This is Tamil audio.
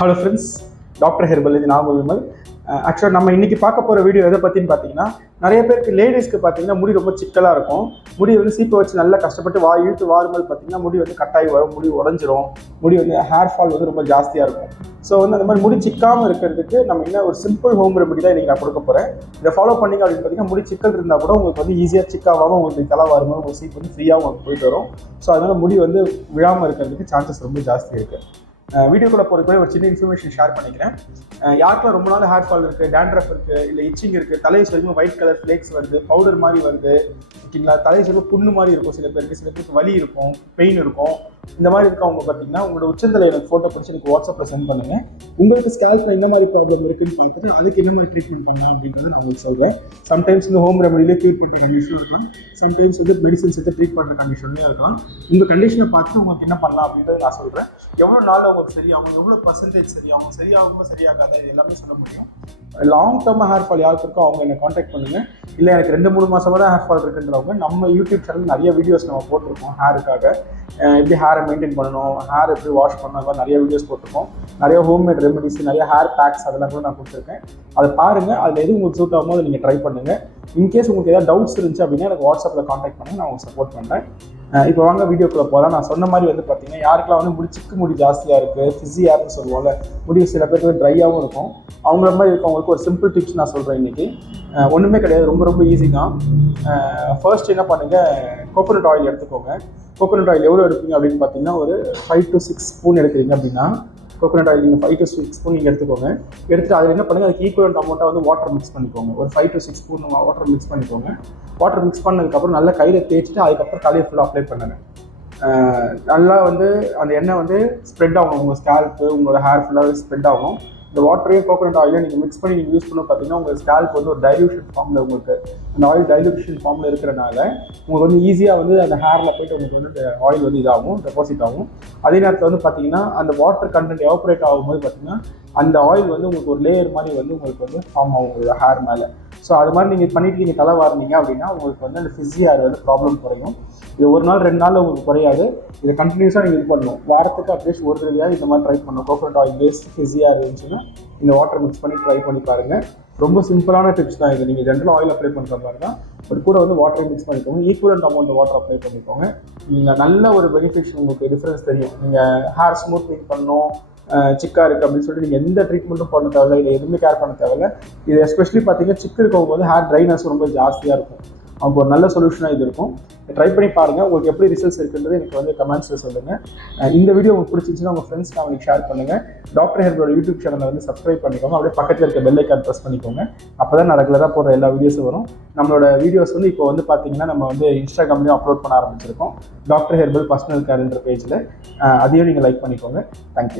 Hello friends, doctor herbal. இது நான் விமல். ஆக்சுவலாக நம்ம இன்றைக்கி பார்க்க போகிற வீடியோ எதை பற்றின்னு பார்த்தீங்கன்னா, நிறைய பேருக்கு லேடிஸ்க்கு பார்த்தீங்கன்னா முடி ரொம்ப சிக்கலாக இருக்கும். முடி வந்து சீப்பை வச்சு நல்லா கஷ்டப்பட்டு இழுத்து வாரும்போது பார்த்தீங்கன்னா முடி வந்து கட்டாயி வரும், முடி உடஞ்சிரும், முடி வந்து ஹேர் ஃபால் வந்து ரொம்ப ஜாஸ்தியாக இருக்கும். ஸோ வந்து அந்த மாதிரி முடி சிக்காமல் இருக்கிறதுக்கு நம்ம என்ன ஒரு சிம்பிள் ஹோம் ரெமெடி தான் இன்றைக்கி நான் கொடுக்க போகிறேன். இதை ஃபாலோ பண்ணிங்க அப்படின்னு பார்த்தீங்கன்னா முடி சிக்கல் இருந்தால் கூட உங்களுக்கு வந்து ஈஸியாக சிக்காகாமல் உங்களுக்கு தலை வரும்போது உங்களுக்கு சீப் வந்து ஃப்ரீயாக உங்களுக்கு போயிட்டு வரும். ஸோ அதனால் முடி வந்து விழாமல் இருக்கிறதுக்கு சான்சஸ் ரொம்ப ஜாஸ்தி இருக்குது. வீடியோக்குள்ளே போகிறதுக்கு ஒரு சின்ன இன்ஃபர்மேஷன் ஷேர் பண்ணிக்கிறேன். யாருக்கெல்லாம் ரொம்ப நாள் ஹேர் ஃபால் இருக்குது, டேண்ட்ரஃப் இருக்குது, இல்லை இச்சிங் இருக்குது, தலையை சொல்லுங்க ஒயிட் கலர் ஃப்ளேக்ஸ் வருது, பவுடர் மாதிரி வருது, ஓகேங்களா, தலையை சொல்லுங்க புண்ணு மாதிரி இருக்கும், சில பேருக்கு வலி இருக்கும், பெயின் இருக்கும், இந்த மாதிரி இருக்கவங்க பார்த்தீங்கன்னா உங்களோட உச்சந்தலை எனக்கு ஃபோட்டோ பிடிச்சி எனக்கு வாட்ஸ்அப்பில் சென்ட் பண்ணுங்கள். உங்களுக்கு ஸ்கேல்பில் என்ன மாதிரி ப்ராப்ளம் இருக்குன்னு பார்த்துட்டு அதுக்கு என்ன மாதிரி ட்ரீட்மெண்ட் பண்ணலாம் அப்படின்றத நான் உங்களுக்கு சொல்கிறேன். சம்டைம்ஸ் இந்த ஹோம் ரெமடியிலே ட்ரீட் பண்ணுற கண்டிஷன் இருக்கலாம், சம்டைம்ஸ் வந்து மெடிசன்ஸ் எடுத்து ட்ரீட் பண்ணுற கண்டிஷன்லேயும் இருக்கலாம். உங்கள் கண்டிஷனை பார்த்து உங்களுக்கு என்ன பண்ணலாம் அப்படின்றத நான் சொல்கிறேன். எவ்வளோ நாள் உங்களுக்கு சரியாகும், எவ்வளோ பர்சன்டேஜ் சரியாகும், சரியாகும்போது சரியாகாதா, இது எல்லாமே சொல்ல முடியும். லாங் டர்மாக ஹேர் ஃபால் யாருக்கு இருக்கோ அவங்க என்னை காண்டாக்ட் பண்ணுங்கள். இல்லை எனக்கு 2-3 மாதமாக தான் ஹேர் ஃபால் இருக்குன்றவங்க நம்ம யூடியூப் சேனல் நிறைய வீடியோஸ் நம்ம போட்டிருக்கோம். ஹேருக்காக எப்படி ஹேரை மெயின்டைன் பண்ணணும், ஹேர் எப்படி வாஷ் பண்ணணும், நிறைய வீடியோஸ் போட்டிருக்கோம். நிறைய ஹோம்மேட் ரெமெடிஸ், நிறைய ஹேர் பேக்ஸ் அதெல்லாம் கூட நான் கொடுத்துருக்கேன். அதை பாருங்கள். அதில் எது உங்களுக்கு சூட் ஆகும்போது நீங்கள் ட்ரை பண்ணுங்கள். இன்கேஸ் உங்களுக்கு ஏதாவது டவுட்ஸ் இருந்துச்சு அப்படின்னா எனக்கு வாட்ஸ்அப்பில் காண்டாக்ட் பண்ணுங்கள், நான் உங்களுக்கு சப்போர்ட் பண்ணுறேன். இப்போ வாங்க வீடியோக்குள்ளே போகலாம். நான் சொன்ன மாதிரி வந்து பார்த்தீங்கன்னா யாருக்கெல்லாம் வந்து சிக்கு முடி ஜாஸ்தியாக இருக்குது, ஃபிஸி ஹேர்னு சொல்லுவோம்ல, முடி சில பேருக்கு ட்ரையாகவும் இருக்கும், அவங்கள மாதிரி இருக்கவங்களுக்கு ஒரு சிம்பிள் டிப்ஸ் நான் சொல்கிறேன் இன்றைக்கி. ஒன்றுமே கிடையாது, ரொம்ப ரொம்ப ஈஸி தான். ஃபர்ஸ்ட் என்ன பண்ணுங்கள், கோகோனட் ஆயில் எடுத்துக்கோங்க. கோகோனட் ஆயில் எவ்வளோ எடுப்பீங்க அப்படின்னு பார்த்தீங்கன்னா ஒரு 5 to 6 ஸ்பூன் எடுக்கிறீங்க அப்படின்னா கோகோனட் ஆயில் நீங்கள் 5 to 6 ஸ்பூன் நீங்கள் எடுத்துக்கோங்க. எடுத்துகிட்டு அதில் என்ன பண்ணுங்கள், அதுக்கு ஈக்குவலண்ட் அமௌண்ட்டாக வந்து வாட்டர் மிக்ஸ் பண்ணிக்கோங்க. ஒரு 5 to 6 ஸ்பூன் வாட்டர் மிக்ஸ் பண்ணிக்கோங்க. வாட்டர் மிக்ஸ் பண்ணதுக்கப்புறம் நல்லா கையில் தேய்ச்சிட்டு அதுக்கப்புறம் தலையை ஃபுல்லாக அப்ளை பண்ணுங்கள். நல்லா வந்து அந்த எண்ணெய் வந்து ஸ்ப்ரெட் ஆகணும், உங்கள் ஸ்கேல்ப்பு உங்களோட ஹேர் ஃபுல்லாக ஸ்ப்ரெட் ஆகணும். இந்த வாட்டரையும் கோகோனட் ஆயிலையும் நீங்கள் மிக்ஸ் பண்ணி நீங்கள் யூஸ் பண்ண பார்த்தீங்கன்னா உங்கள் ஸ்கேல்ப் வந்து ஒரு டைல்யூஷன் ஃபார்மில் உங்களுக்கு அந்த ஆயில் டைல்யூஷன் ஃபார்மில் இருக்கிறனால உங்களுக்கு வந்து ஈஸியாக வந்து அந்த ஹேரில் போய்ட்டு உங்களுக்கு வந்து இந்த ஆயில் வந்து இதாகும், டெபாசிட் ஆகும். அதே நேரத்தில் வந்து பார்த்தீங்கன்னா அந்த வாட்டர் கண்டென்ட் எவாப்ரேட் ஆகும்போது பார்த்தீங்கன்னா அந்த ஆயில் வந்து உங்களுக்கு ஒரு லேயர் மாதிரி வந்து உங்களுக்கு வந்து ஃபார்ம் ஆகும் உங்களோட ஹேர் மேலே. ஸோ அது மாதிரி நீங்கள் பண்ணிவிட்டு நீங்கள் தலை வாரினீங்க அப்படின்னா உங்களுக்கு வந்து அந்த ஃபிஸி ஹேர் வந்து ப்ராப்ளம் குறையும். இது ஒரு நாள் 2 நாளில் உங்களுக்கு குறையாது. இதை கண்டினியூஸாக நீங்கள் இது பண்ணணும். வாரத்துக்கு அட்லீஸ்ட் ஒரு தடவையாவது இந்த மாதிரி ட்ரை பண்ணணும். Coconut oil paste frizzy hair இருந்துச்சுன்னா இந்த வாட்டர் மிக்ஸ் பண்ணி ட்ரை பண்ணி பாருங்கள். ரொம்ப சிம்பிளான டிப்ஸ் தான் இது. நீங்கள் ஜென்ரல் ஆயில் அப்ளை பண்ணுற மாதிரி தான், பட் கூட வந்து வாட்டரை மிக்ஸ் பண்ணிக்கோங்க. ஈக்குவலண்ட் அமௌண்ட் வாட்டர் அப்ளை பண்ணிக்கோங்க. நீங்கள் நல்ல ஒரு பெனிஃபிஷன் உங்களுக்கு டிஃப்ரென்ஸ் தெரியும். நீங்கள் ஹேர் ஸ்மூத்னிங் பண்ணணும், சிக்கா இருக்குது அப்படின்னு சொல்லிட்டு நீங்கள் எந்த ட்ரீட்மெண்ட்டும் பண்ண தேவையில்லை, இல்லை எதுவுமே கேர் பண்ண தேவையில்லை. இது எஸ்பெஷலி பார்த்தீங்கன்னா சிக்கு இருக்கவங்க வந்து ஹேர் ட்ரைனஸ் ரொம்ப ஜாஸ்தியாக இருக்கும். அவங்க ஒரு நல்ல சொல்யூஷனாக இது இருக்கும். ட்ரை பண்ணி பாருங்கள். உங்களுக்கு எப்படி ரிசல்ட்ஸ் இருக்குன்றது எனக்கு வந்து கமெண்ட்ஸில் சொல்லுங்கள். இந்த வீடியோ உங்களுக்கு பிடிச்சிருந்துச்சுன்னா உங்கள் ஃப்ரெண்ட்ஸ் அவங்களுக்கு ஷேர் பண்ணுங்கள். டாக்டர் ஹெர்பலோட யூடியூப் சேனலை வந்து சப்ஸ்கிரைப் பண்ணிக்கோங்க. அப்படியே பக்கத்தில் இருக்க பெல் ஐக்கான் ப்ரெஸ் பண்ணிக்கோங்க. அப்போ தான் நான் ரெகுலராக போடுற எல்லா வீடியோஸும் வரும். நம்மளோட வீடியோஸ் வந்து இப்போ வந்து பார்த்தீங்கன்னா நம்ம வந்து இன்ஸ்டாகிராம்லேயும் அப்லோட் பண்ண ஆரம்பிச்சிருக்கோம். டாக்டர் ஹெர்பல் பர்சனல் கேர்ன்ற பேஜில். அதையும் நீங்கள் லைக் பண்ணிக்கோங்க. தேங்க்யூ.